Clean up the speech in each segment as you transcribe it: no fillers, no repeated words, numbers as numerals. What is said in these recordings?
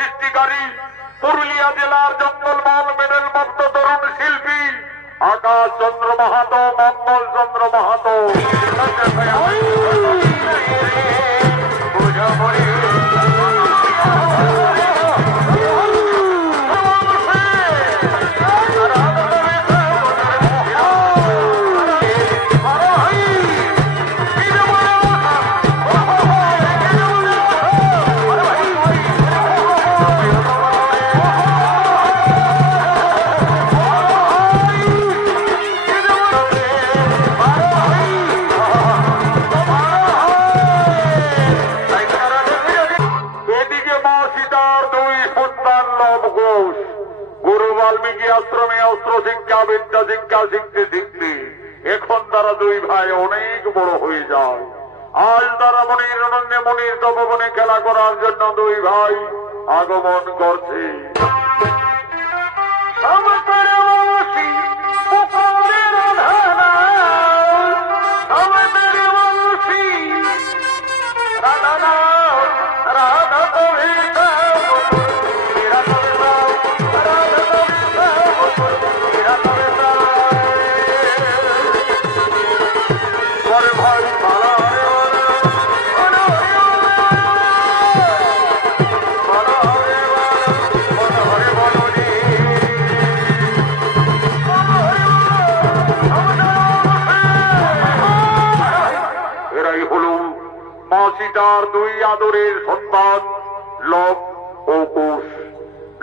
সৃষ্টিকারী পুরুলিয়া জেলার জঙ্গলমহল মেডেল প্রাপ্ত তরুণ শিল্পী আকাশ চন্দ্র মাহাতো, মঙ্গল চন্দ্র মাহাতো। আশ্রমে অস্ত্র শিক্ষা বিদ্যা শিক্ষা শিখতে শিখতে এখন তারা দুই ভাই অনেক বড় হয়ে যায়। আজ তারা মনির অনন্যে মনির তপবনে খেলা করার জন্য দুই ভাই আগমন করছে। সীতার দুই আদরের সন্তান লব ও কুশ।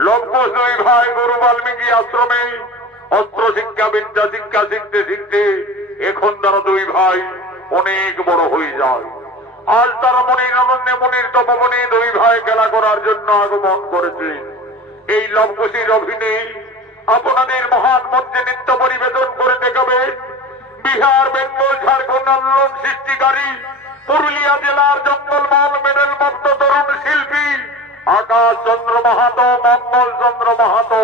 লব কুশ দুই ভাই গুরু বাল্মীকি আশ্রমে অস্ত্র শিক্ষা বিদ্যা শিক্ষা শিখতে শিখতে এখন তারা দুই ভাই অনেক বড় হয়ে যায়। আজ তারা মনির আনন্দে মনির তপবনে দুই ভাই খেলা করার জন্য আগমন করেছে। এই লব কুশের অভিনয় আপনাদের মহান মঞ্চে নৃত্য পরিবেশন করে দেখাবে বিহার, বেঙ্গল, ঝাড়খণ্ড আন্দোলন সৃষ্টিকারী পুরুলিয়া জেলার জঙ্গলমহল মেডেল প্রাপ্ত তরুণ শিল্পী আকাশ চন্দ্র মাহাতো, মঙ্গল চন্দ্র মাহাতো।